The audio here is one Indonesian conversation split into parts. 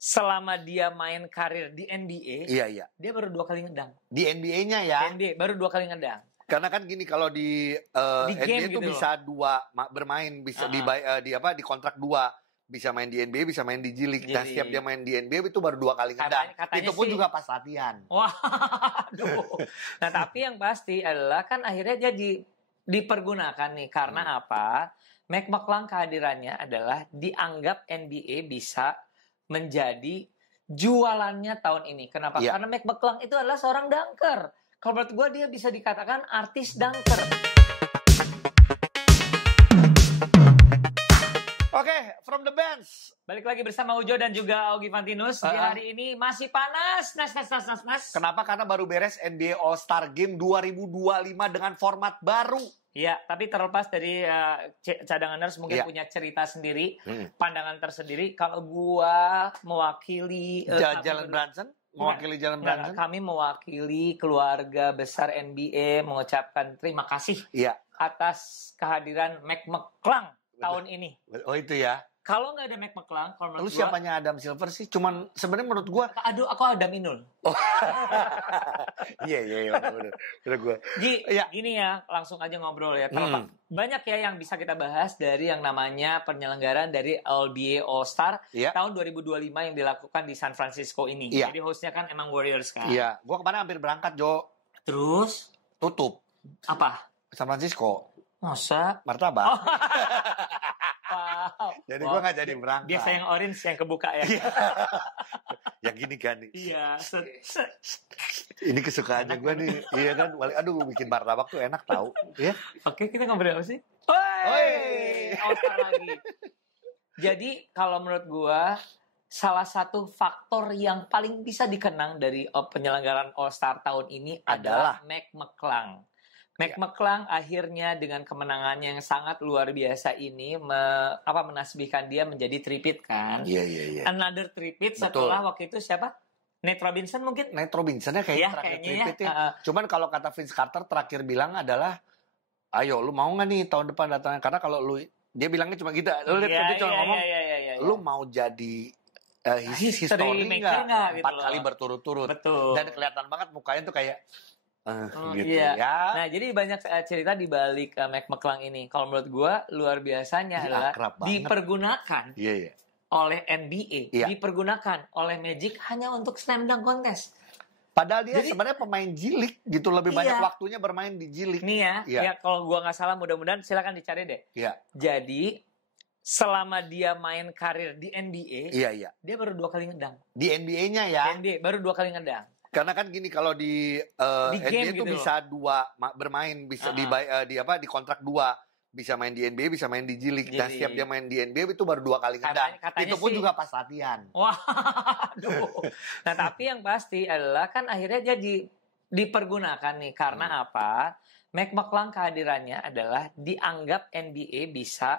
selama dia main karir di NBA, Iya. dia baru 2 kali ngedang. Di NBA-nya ya. NBA baru 2 kali ngedang. Karena kan gini, kalau di game NBA itu gitu bisa bermain, bisa di kontrak 2, bisa main di NBA, bisa main di G League. Dan setiap dia main di NBA itu baru 2 kali ngedang. Itu pun juga pas latihan. Waduh. Nah, tapi yang pasti adalah kan akhirnya dia dipergunakan nih karena apa? McClung kehadirannya adalah dianggap NBA bisa menjadi jualannya tahun ini. Kenapa? Karena McClung itu adalah seorang dunker. Kalau menurut gue dia bisa dikatakan artis dunker. Oke, from the bench. Balik lagi bersama Ujo dan juga Augie Fantinus. Di hari ini masih panas. Nas. Kenapa? Karena baru beres NBA All-Star Game 2025 dengan format baru. Iya, tapi terlepas dari cadanganers mungkin punya cerita sendiri, pandangan tersendiri. Kalau gua mewakili Jalen Brunson. Kami mewakili keluarga besar NBA mengucapkan terima kasih atas kehadiran McClung tahun ini. Oh itu ya. Kalau nggak ada McClung, kalau menurut lu siapanya Adam Silver sih? Cuman sebenarnya menurut gua, aku Adam Inul. Oh. Iya, benar gua. Gini ya, langsung aja ngobrol ya. Banyak ya yang bisa kita bahas dari yang namanya penyelenggaraan dari NBA All-Star tahun 2025 yang dilakukan di San Francisco ini. Jadi hostnya kan emang Warriors kan. Iya, gua kemarin hampir berangkat, Jo. Terus tutup. Apa? San Francisco. Masa? Martabak. Oh. Wow. Jadi gue gak jadi berangkat. Biasa yang orange yang kebuka ya. Yang gini kan nih. Iya. Ini kesukaannya gue nih. Iya kan. Aduh, bikin martabak tuh enak tau. Iya. Oke, kita ngobrol apa sih? All-Star lagi. Jadi kalau menurut gue, salah satu faktor yang paling bisa dikenang dari penyelenggaraan All-Star tahun ini adalah McClung. McClung akhirnya dengan kemenangannya yang sangat luar biasa ini menasbihkan dia menjadi tripit kan. Iya. Another tripit setelah waktu itu siapa? Nate Robinson mungkin? Nate Robinsonnya kayaknya tripit ya. Cuman kalau kata Vince Carter terakhir bilang adalah, ayo lu mau nggak nih tahun depan datangnya? Karena kalau lu, dia bilangnya cuma gitu. Lu lihat dia cuma ngomong, lu mau jadi history nggak? 4 kali berturut-turut. Betul. Dan kelihatan banget mukanya tuh kayak gitu ya. Ya. Nah, jadi banyak cerita di balik McClung ini. Kalau menurut gue luar biasanya adalah dipergunakan oleh NBA, dipergunakan oleh Magic hanya untuk slam dunk contest. Padahal dia sebenarnya pemain G League gitu, lebih banyak waktunya bermain di G League. Nih ya kalau gue nggak salah, mudah-mudahan silakan dicari deh. Iya. Jadi selama dia main karir di NBA, dia baru 2 kali ngedang. Di NBA-nya ya. NBA baru 2 kali ngedang. Karena kan gini, kalau di NBA itu bisa 2 bermain, bisa di kontrak 2, bisa main di NBA, bisa main di G League. Dan setiap dia main di NBA itu baru 2 kali ngedang. Itu pun juga pas latihan. Waduh. Nah, tapi yang pasti adalah kan akhirnya dia dipergunakan nih karena apa? McClung kehadirannya adalah dianggap NBA bisa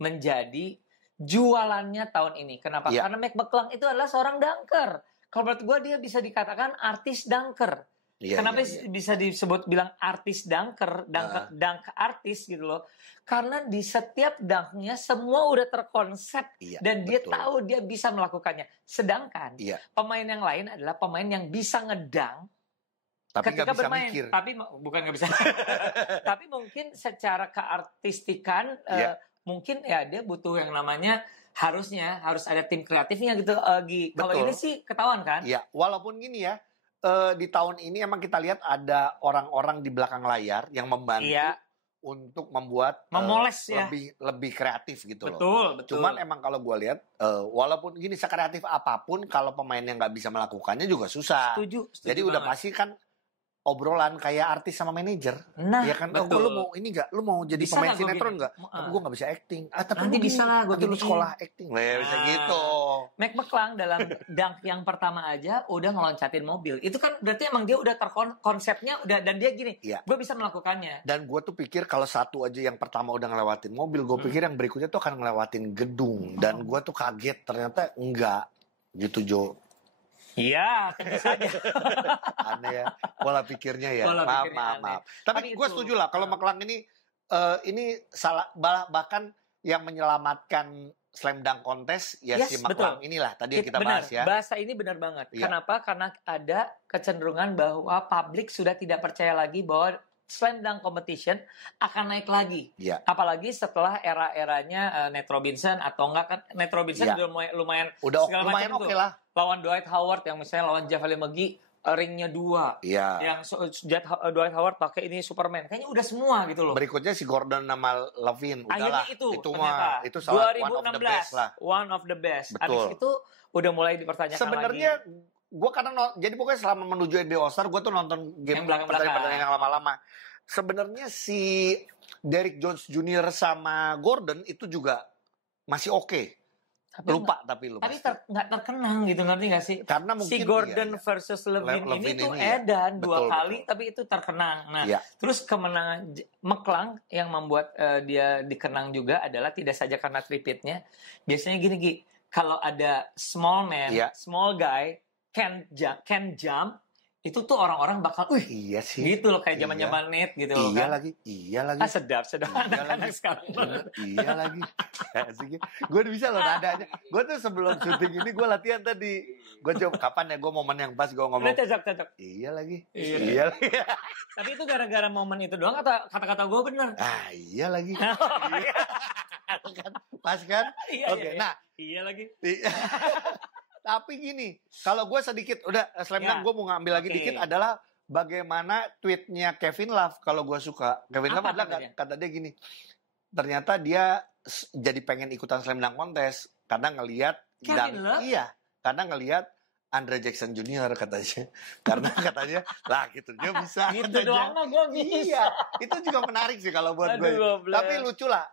menjadi jualannya tahun ini. Kenapa? Karena McClung itu adalah seorang dunker. Kalau menurut gue dia bisa dikatakan artis dunker. Kenapa bisa disebut bilang artis dunker, dunk artis gitu loh? Karena di setiap dunknya semua udah terkonsep dan dia tahu dia bisa melakukannya. Sedangkan pemain yang lain adalah pemain yang bisa ngedang tapi ketika bisa bermain. mikir. Tapi bukan nggak bisa. Tapi mungkin secara keartistikan mungkin dia butuh yang namanya harus ada tim kreatifnya gitu, Gi. Kalau ini sih ketahuan kan? Iya, walaupun gini ya, di tahun ini emang kita lihat ada orang-orang di belakang layar yang membantu untuk membuat memoles lebih kreatif gitu loh. Betul. Cuman emang kalau gue lihat, walaupun gini sekreatif apapun, kalau pemainnya nggak bisa melakukannya juga susah. Setuju Jadi udah pasti kan obrolan kayak artis sama manajer. Nah, ya kan, lu mau ini nggak? Lu mau jadi bisa pemain sinetron nggak? Gue nggak bisa acting. Tapi nanti bisa lah, gue lu sekolah acting. Bisa gitu. McClung dalam dunk yang pertama aja udah ngeloncatin mobil. Itu kan berarti emang dia udah konsepnya udah, dan dia gini, gue bisa melakukannya. Dan gue tuh pikir kalau satu aja yang pertama udah ngelewatin mobil, gue pikir yang berikutnya tuh akan ngelewatin gedung. Dan gue tuh kaget, ternyata enggak gitu, Jo. Iya, tentu saja. Aneh ya, pola pikirnya ya. Maaf. Tapi gue setuju lah kalau McClung ini salah, bahkan yang menyelamatkan slam dunk contest ya Yes, si McClung inilah tadi yang kita benar, bahas ya. Bahasa ini benar banget. Iya. Kenapa? Karena ada kecenderungan bahwa publik sudah tidak percaya lagi bahwa slam dunk competition akan naik lagi. Iya. Apalagi setelah era-eranya Nate Robinson atau enggak kan Nate Robinson Iya. udah lumayan Udah lumayan oke lah. Lawan Dwight Howard yang misalnya lawan JaVale McGee ringnya 2. Iya. Yang Dwight Howard pakai ini Superman. Kayaknya udah semua gitu loh. Berikutnya si Gordon sama Levine udahlah. Akhirnya mah itu salah 2016, one of the best lah. One of the best. Betul. Habis itu udah mulai dipertanyakan Sebenarnya lagi. gue karena jadi pokoknya selama menuju NBA All Star gue tuh nonton game pertandingan yang lama-lama. Sebenarnya si Derrick Jones Jr. sama Gordon itu juga masih oke. Tapi nggak terkenang gitu, ngerti nggak sih? Karena mungkin si Gordon versus Levine ini tuh edan dua kali, tapi itu terkenang. Nah, terus kemenangan McClung yang membuat dia dikenang juga adalah tidak saja karena tripitnya. Biasanya gini Gi, kalau ada small man, small guy can jump, itu tuh orang-orang bakal, iya sih, gitu loh kayak zaman-zaman net gitu loh kan. Iya lagi. Sedap anak-anak sekarang. Iya lagi. Gue udah bisa loh nadanya. Gue tuh sebelum syuting ini gue latihan tadi. Gue coba kapan ya gue momen yang pas gue ngomong. Cocok. Iya lagi. Iya lagi. Tapi itu gara-gara momen itu doang atau kata-kata gue bener? Iya lagi. Pas kan? Oke. Nah. Iya lagi. Tapi gini, kalau gue sedikit, udah slam dunk gue mau ngambil lagi dikit adalah bagaimana tweetnya Kevin Love kalau gue suka. Kevin Love adalah kata dia gini, ternyata dia jadi pengen ikutan slam dunk contest karena ngelihat karena ngelihat Andre Jackson Jr. katanya. Karena katanya lah gitu dia bisa. Gitu doang mah gue bisa. Iya, itu juga menarik sih kalau buat gue. Tapi lucu lah.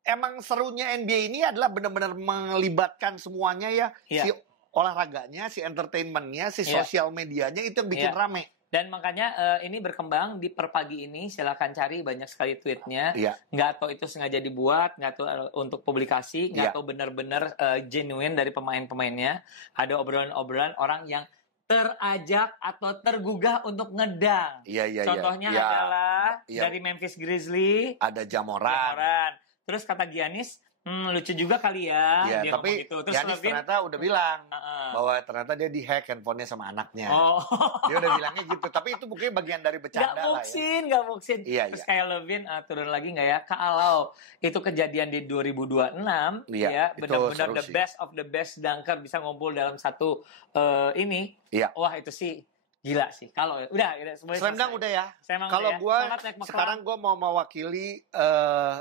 Emang serunya NBA ini adalah benar-benar melibatkan semuanya ya. Si olahraganya, si entertainmentnya, si sosial medianya itu yang bikin rame. Dan makanya ini berkembang di perpagi ini. Silakan cari banyak sekali tweetnya. Nggak tahu itu sengaja dibuat, nggak tahu untuk publikasi, nggak tahu benar-benar genuine dari pemain-pemainnya. Ada obrolan-obrolan orang yang terajak atau tergugah untuk ngedang. Contohnya adalah dari Memphis Grizzlies. Ada Jamoran. Terus kata Giannis, lucu juga kali ya. Dia tapi gitu. Terus Giannis ternyata udah bilang bahwa ternyata dia di-hack handphonenya sama anaknya. Dia udah bilangnya gitu. Tapi itu mungkin bagian dari bercanda lah ya. Gak muksin. Terus kayak Levine turun lagi gak ya? Kalau itu kejadian di 2026, benar-benar the best of the best dunker bisa ngumpul dalam satu ini. Wah itu sih gila sih. Kalau udah slam dunk udah ya. Kalau gue sekarang gue mau mewakili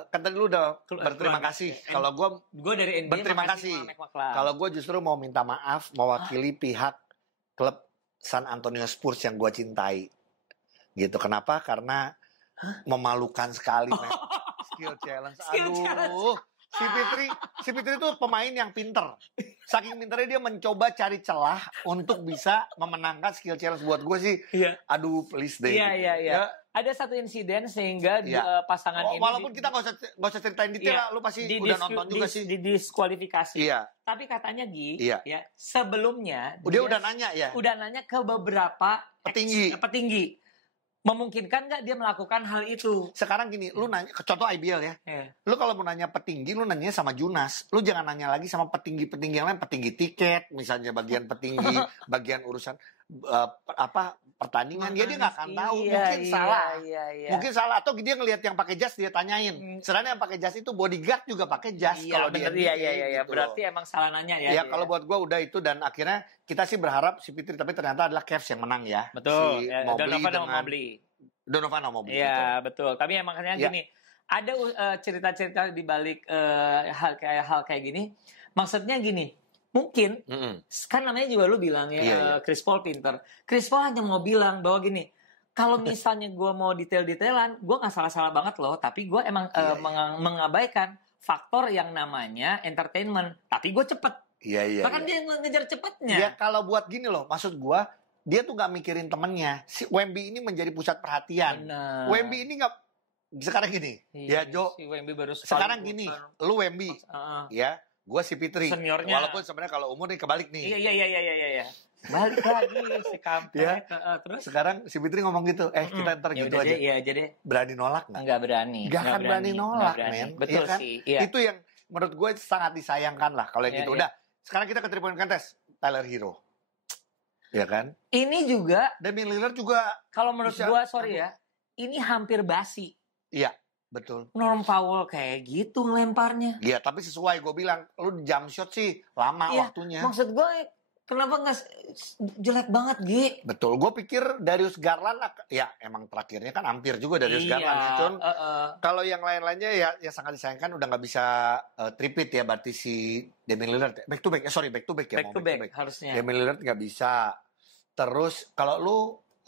kan tadi lu udah berterima kasih. Kalau gue dari NBA berterima kasih. Kalau gue justru mau minta maaf mewakili pihak klub San Antonio Spurs yang gue cintai. Gitu. Kenapa? Karena memalukan sekali men. Skill challenge. Aduh. Si Fitri itu pemain yang pinter. Saking pinternya dia mencoba cari celah untuk bisa memenangkan skill challenge. Buat gue sih, aduh please deh. Iya. Ada satu insiden sehingga pasangan ini. Walaupun kita nggak usah ceritain detail, lu pasti udah nonton juga sih. Didiskualifikasi. Tapi katanya sebelumnya dia udah nanya ya. Udah nanya ke beberapa petinggi. Memungkinkan nggak dia melakukan hal itu? Sekarang gini, lu nanya, contoh IBL ya. Lu kalau mau nanya petinggi, lu nanya sama Junas. Lu jangan nanya lagi sama petinggi-petinggi yang lain, petinggi tiket, misalnya bagian petinggi, bagian urusan pertandingan. Dia nggak akan tahu, mungkin salah. Mungkin salah atau dia ngelihat yang pakai jas dia tanyain. Sedangkan yang pakai jas itu bodyguard juga pakai jas kalau dia. Iya. Berarti emang salah nanya ya. Ya kalau buat gua udah itu dan akhirnya kita sih berharap si Fitri tapi ternyata adalah Cavs yang menang ya. Betul. Si Donovan Mobley. Iya, betul. Tapi emang makanya gini, ada cerita-cerita di balik hal kayak gini. Maksudnya gini, mungkin kan namanya juga lu bilang Chris Paul pinter. Chris Paul hanya mau bilang bahwa gini, kalau misalnya gue mau detail-detailan, gue nggak salah-salah banget loh. Tapi gue emang mengabaikan faktor yang namanya entertainment. Tapi gue cepet. Bahkan dia ngejar cepetnya. Ya kalau buat gini loh, maksud gue, dia tuh nggak mikirin temennya. Si Wemby ini menjadi pusat perhatian. Wemby ini nggak sekarang gini. Jo. Si Wemby baru sekarang gini, lu Wemby, ya, gue si Fitri. Seniornya. Walaupun sebenarnya kalau umur nih kebalik nih. Iya. Balik lagi si kampret. Terus sekarang si Fitri ngomong gitu. Kita ntar gitu aja. Iya aja deh. Berani nolak nggak? Nggak berani. Nggak akan berani nolak, men. Betul kan? sih. Iya. Itu yang menurut gue sangat disayangkan lah kalau gitu. Udah, sekarang kita ke 3-point contest. Tyler Hero. Ya kan? Ini juga Damian Lillard juga kalau menurut gue, sorry ya, ini hampir basi. Iya, betul. Norm Powell kayak gitu ngelemparnya. Iya, tapi sesuai gue bilang, lu jump shot sih lama waktunya. Maksud gue kenapa nggak jelek banget, Gi? Betul, gue pikir Darius Garland, ya emang terakhirnya kan hampir juga Darius Garland ya, Con. Kalau yang lain-lainnya ya sangat disayangkan udah nggak bisa tripit ya, berarti si Damian Lillard, back to back ya. Back to back harusnya. Damian Lillard nggak bisa. Terus kalau lu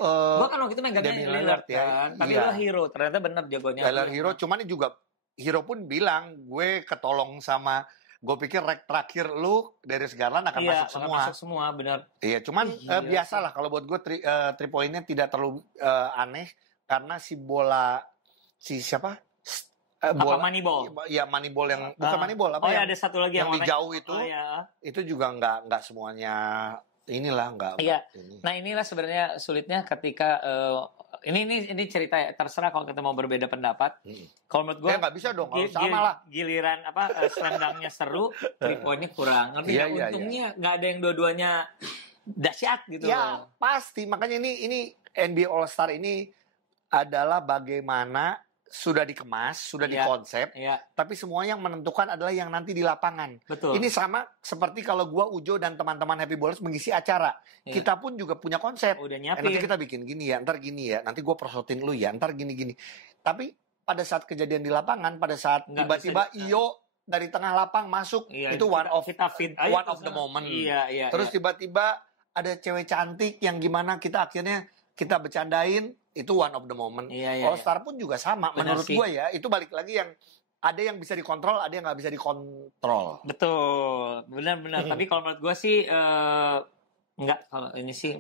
gue kan waktu itu megangnya Lillard kan, tapi lu Hero, ternyata bener jagonya. Tyler Hero, cuman ini juga Hero pun bilang gue ketolong sama. Gue pikir rek terakhir lu dari Garland akan masuk semua. Akan masuk semua, benar. Iya, cuman biasalah kalau buat gue 3 poinnya tidak terlalu aneh karena si bola siapa? Bola Moneyball. Iya, Moneyball yang bukan Moneyball apa ya ada satu lagi yang di jauh itu. Iya. Itu juga nggak semuanya inilah nggak. Iya. Nah, inilah sebenarnya sulitnya ketika ini cerita ya, terserah kalau kita mau berbeda pendapat. Kalau menurut gue nggak bisa dong, sama lah. Giliran selendangnya seru, 3 poinnya kurang. Ngerti ya? Untungnya nggak ada yang dua-duanya dahsyat gitu. Ya pasti, makanya ini NBA All Star ini adalah bagaimana sudah dikemas, sudah dikonsep, tapi semua yang menentukan adalah yang nanti di lapangan. Betul. Ini sama seperti kalau gua, Ujo, dan teman-teman Happy Ballers mengisi acara. Kita pun juga punya konsep. Udah nyiapin. Nanti kita bikin gini ya, ntar gini ya, nanti gua prosotin lu ya, ntar gini-gini. Tapi pada saat kejadian di lapangan, pada saat tiba-tiba Iyo dari tengah lapang masuk, itu one of the moment. Terus tiba-tiba ada cewek cantik yang gimana kita akhirnya kita bercandain, itu one of the moment. All Star pun juga sama. Benar menurut gue ya, itu balik lagi yang ada yang bisa dikontrol, ada yang nggak bisa dikontrol. Betul, benar-benar. Tapi kalau menurut gue sih nggak, kalau ini sih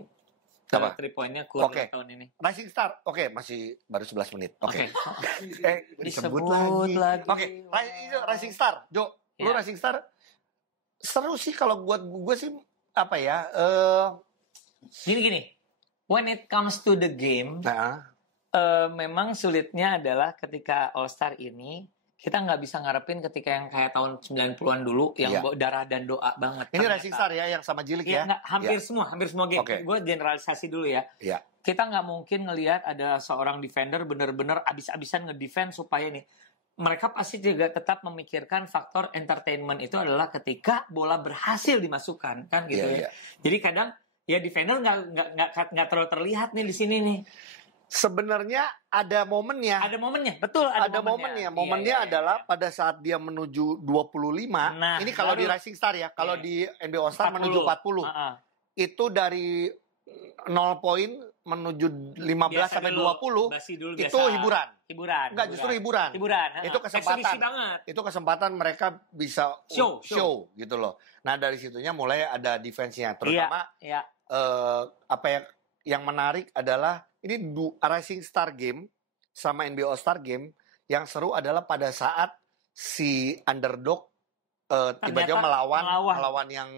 3 poinnya kurang tahun ini. Rising Star, masih baru 11 menit. Disebut lagi. Rising Star, Jo, lu Rising Star seru sih kalau buat gue sih apa ya? Gini. When it comes to the game, memang sulitnya adalah ketika All Star ini kita nggak bisa ngarepin ketika yang kayak tahun 90-an dulu yang darah dan doa banget. Ini Rising Star ya yang sama Jilik ya? Hampir semua game. Gue generalisasi dulu ya. Kita nggak mungkin ngelihat ada seorang defender bener-bener abis-abisan ngedefend supaya nih. Mereka pasti juga tetap memikirkan faktor entertainment itu adalah ketika bola berhasil dimasukkan, kan gitu ya. Jadi kadang ya defender nggak terlalu terlihat nih di sini nih. Sebenarnya ada momennya. Betul. Ada momennya. Momennya adalah pada saat dia menuju 25. Nah, ini kalau di Rising Star ya. Kalau di NBA All Star menuju 40. Itu dari 0 poin menuju 15 sampai 20. Itu hiburan. Enggak, justru hiburan. Itu kesempatan. Itu kesempatan mereka bisa show gitu loh. Nah, dari situnya mulai ada defense-nya. Terutama yang menarik adalah ini Rising Star Game sama NBA All Star Game yang seru adalah pada saat si underdog tiba-tiba melawan yang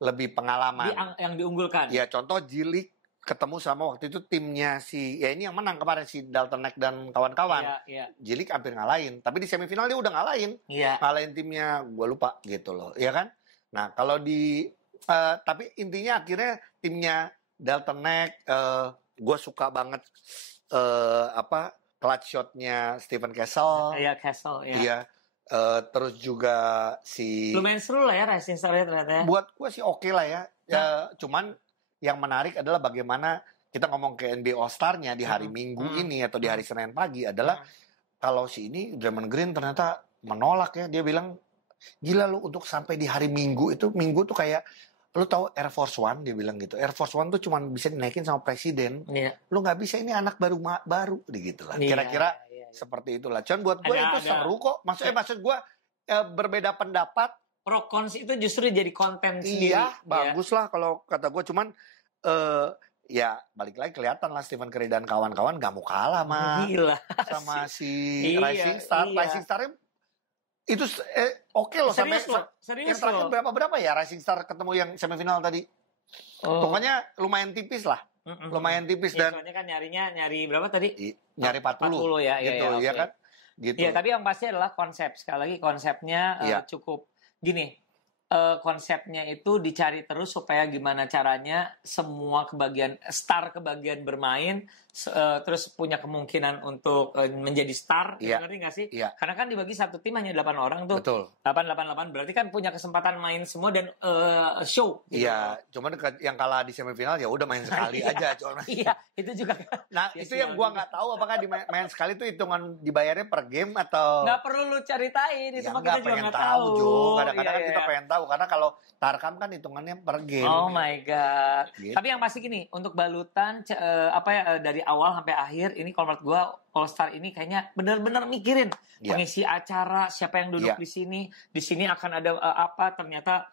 lebih pengalaman, yang diunggulkan. Ya, contoh Jilik ketemu sama waktu itu timnya ini yang menang kemarin si Dalton Neck dan kawan-kawan. Jilik hampir ngalahin, tapi di semifinal dia udah ngalahin. Ngalahin timnya, gue lupa gitu loh, ya kan? Nah, kalau tapi intinya akhirnya timnya Dalton Neck, gue suka banget clutch shotnya Stephen Castle. Iya. Terus juga lumayan seru lah ya Rising Star ya ternyata. Buat gue sih oke lah ya. Cuman yang menarik adalah bagaimana kita ngomong ke NBA All Star-nya di hari Minggu ini atau di hari Senin pagi adalah kalau ini Draymond Green ternyata menolak ya. Dia bilang, gila lu untuk sampai di hari Minggu itu, Minggu tuh kayak lu tahu Air Force One, dia bilang gitu. Air Force One tuh cuma bisa dinaikin sama presiden. Lu nggak bisa, ini anak baru gitu lah. Kira-kira seperti itulah. Cuman buat gue itu seru kok. Maksud gue berbeda pendapat. Pro cons itu justru jadi konten sendiri. Iya, bagus lah kalau kata gue. Cuman ya balik lagi kelihatan lah Stephen Curry dan kawan-kawan gak mau kalah sama si Rising Star. Rising Star itu oke loh. Serius yang terakhir berapa ya Rising Star ketemu yang semifinal tadi. Pokoknya lumayan tipis lah. Lumayan tipis dan soalnya kan nyari berapa tadi? Nyari 40 ya, gitu ya kan. gitu. Iya, tapi yang pasti adalah konsep. Sekali lagi konsepnya cukup gini. Konsepnya itu dicari terus supaya gimana caranya semua star kebagian bermain terus punya kemungkinan untuk menjadi star, ngerti nggak sih? Iya. Karena kan dibagi satu tim hanya 8 orang tuh. Betul. 8 berarti kan punya kesempatan main semua dan show. Gitu. Iya, cuman yang kalah di semifinal ya udah main sekali aja. Iya, itu juga. Nah, itu yang gua nggak tahu apakah main sekali itu hitungan dibayarnya per game atau nggak perlu lu ceritain, itu mah kita juga nggak tahu. Kadang-kadang kan kita pengen tahu karena kalau Tarkam kan hitungannya per game. Oh my god. Gitu. Tapi yang pasti gini, untuk balutan dari awal sampai akhir ini kalau menurut gua All Star ini kayaknya benar-benar mikirin pengisi acara, siapa yang duduk di sini. Di sini akan ada ternyata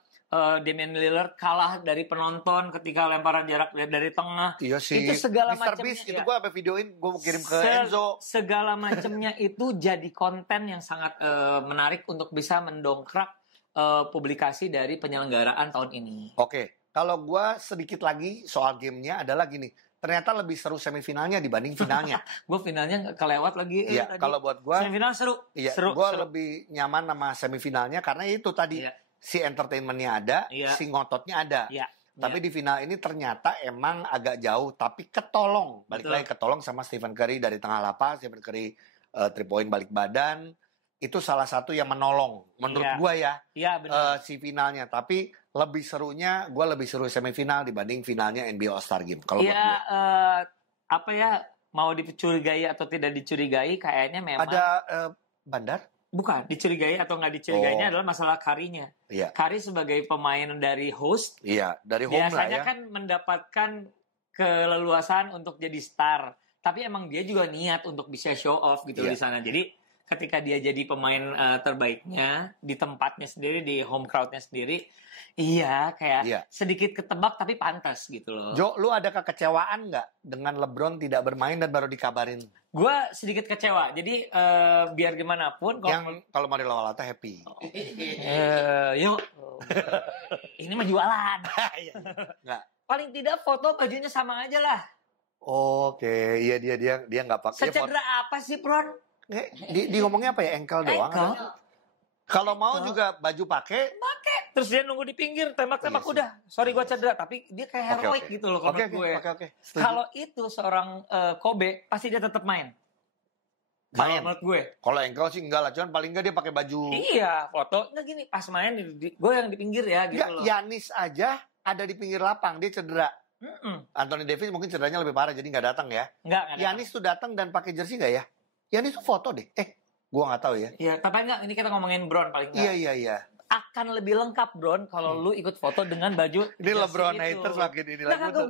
Damian Lillard kalah dari penonton ketika lemparan jarak dari tengah. Iya sih. Itu segala Mr. macamnya. Beast itu gue sampai videoin, gue mau kirim ke Enzo. Segala macamnya itu jadi konten yang sangat menarik untuk bisa mendongkrak publikasi dari penyelenggaraan tahun ini. Oke, kalau gue sedikit lagi soal gamenya adalah gini. Ternyata lebih seru semifinalnya dibanding finalnya. Gue finalnya kelewat lagi. Iya, kalau buat gue semifinal seru. Iya, gue lebih nyaman sama semifinalnya karena itu tadi. Iya. Si entertainmentnya ada, si ngototnya ada. Tapi di final ini ternyata emang agak jauh, tapi ketolong. Balik lagi ketolong sama Stephen Curry dari tengah lapangan, Stephen Curry 3 point balik badan. Itu salah satu yang menolong, menurut gue ya, si finalnya. Tapi lebih serunya, gue lebih seru semifinal dibanding finalnya NBA All-Star Game. Kalau buat gue. Mau dicurigai atau tidak dicurigai, kayaknya memang. Ada Bandar? Bukan, dicurigai atau nggak dicurigainya adalah masalah Curry-nya. Iya. Curry sebagai pemain dari host, dari home biasanya lah ya. kan mendapatkan keleluasan untuk jadi star. Tapi emang dia juga niat untuk bisa show off gitu di sana. Jadi ketika dia jadi pemain terbaiknya di tempatnya sendiri, di home crowd-nya sendiri, kayak sedikit ketebak tapi pantas gitu loh. Jo, lu ada kekecewaan nggak dengan LeBron tidak bermain dan baru dikabarin? Gue sedikit kecewa. Jadi biar gimana pun kalau Mari Lawalata happy. Yuk. Ini mah jualan. Nggak. Paling tidak foto bajunya sama aja lah. Oke, iya dia nggak pakai. Secedera apa sih, Bron? Di ngomongnya apa ya? Ankle doang. Kalau mau juga baju pakai. Terus dia nunggu di pinggir, tembak-tembak udah. Sorry gue cedera, tapi dia kayak heroik gitu loh kalau gue. Kalau itu seorang Kobe, pasti dia tetap main. Menurut gue. Kalau ankle sih enggak lah, cuman paling enggak dia pakai baju. Iya, foto enggak gini, pas main gue yang di pinggir ya gitu loh. Giannis aja ada di pinggir lapang, dia cedera. Anthony Davis mungkin cederanya lebih parah jadi nggak datang ya. Enggak. Giannis tuh datang dan pakai jersey nggak ya? Giannis tuh foto deh. Gua nggak tahu ya. Iya, tapi enggak, ini kita ngomongin Bron paling enggak. Iya. Akan lebih lengkap, Bron, kalau lu ikut foto dengan baju ini LeBron haters makin ini lagi.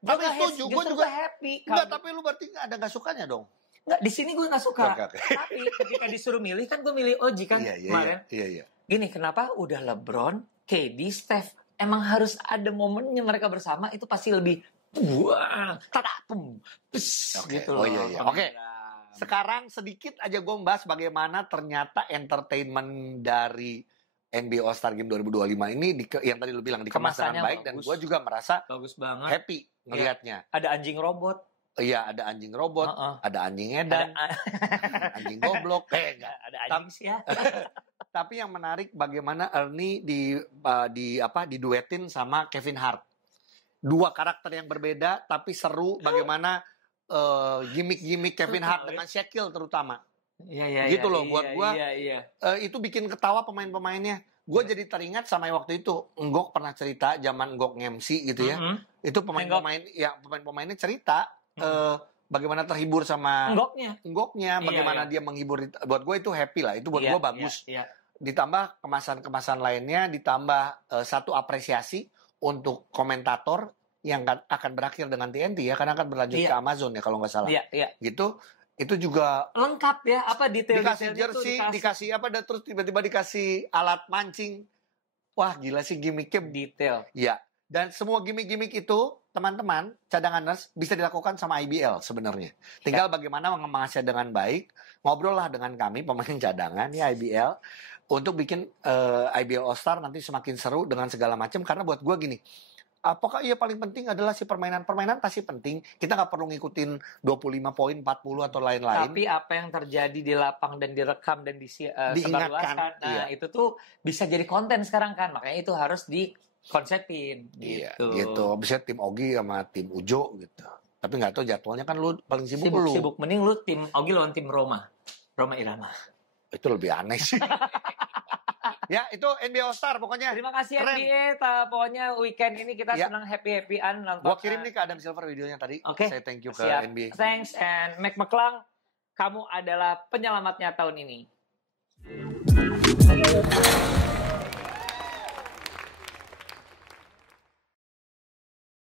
Tapi setuju, gue juga happy. Enggak, tapi lu berarti ada nggak sukanya dong? Enggak, di sini gue nggak suka. Tapi ketika disuruh milih kan gue milih Oji kan kemarin. Iya. Gini, kenapa udah LeBron, KD, Steph, emang harus ada momennya mereka bersama itu pasti lebih gitu loh. Oke. Sekarang sedikit aja gue membahas bagaimana ternyata entertainment dari NBA All-Star Game 2025 ini yang tadi lu bilang dikemas dengan baik dan gue juga merasa bagus banget, happy ngelihatnya. Ada anjing robot. Iya, ada anjing robot, ada anjing edan, anjing goblok. Ada anjing sih ya. Tapi yang menarik bagaimana Ernie diduetin sama Kevin Hart. Dua karakter yang berbeda tapi seru bagaimana gimmick-gimmick Kevin Hart dengan Shaquille terutama. Iya. Gitu loh buat gua. Itu bikin ketawa pemain-pemainnya. Gue jadi teringat sama waktu itu Nggok pernah cerita zaman Nggok nge-MC gitu ya. Itu pemain-pemainnya cerita bagaimana terhibur sama Nggoknya, bagaimana dia menghibur. Buat gue itu happy lah. Itu buat gue bagus. Ditambah kemasan-kemasan lainnya, ditambah satu apresiasi untuk komentator yang akan berakhir dengan TNT ya, karena akan berlanjut ke Amazon ya kalau nggak salah. Gitu. Itu juga lengkap ya, detail dikasih jersey, dikasih terus tiba-tiba dikasih alat mancing. Wah, gila sih gimmicknya detail. Iya. Dan semua gimmick-gimmick itu, teman-teman, cadanganers bisa dilakukan sama IBL sebenarnya. Tinggal bagaimana mengemasnya dengan baik. Ngobrol lah dengan kami pemain cadangan ya IBL untuk bikin IBL All Star nanti semakin seru dengan segala macam, karena buat gue gini. Apakah paling penting adalah si permainan pasti penting. Kita nggak perlu ngikutin 25 poin, 40 atau lain-lain. Tapi apa yang terjadi di lapang dan direkam dan disebarluaskan, itu tuh bisa jadi konten sekarang kan. Makanya itu harus dikonsepin gitu. Gitu. Bisa tim Ogi sama tim Ujo gitu. Tapi nggak tahu jadwalnya kan lu paling sibuk lu. Sibuk, mending lu tim Ogi lawan tim Roma Irama. Itu lebih aneh sih. Ya, itu NBA All Star pokoknya. Terima kasih NBA. Pokoknya weekend ini kita senang happy-happyan nonton. Gua kirim nih ke Adam Silver videonya tadi. Oke. Saya thank you ke NBA. Thanks, and Mac McClung, kamu adalah penyelamatnya tahun ini.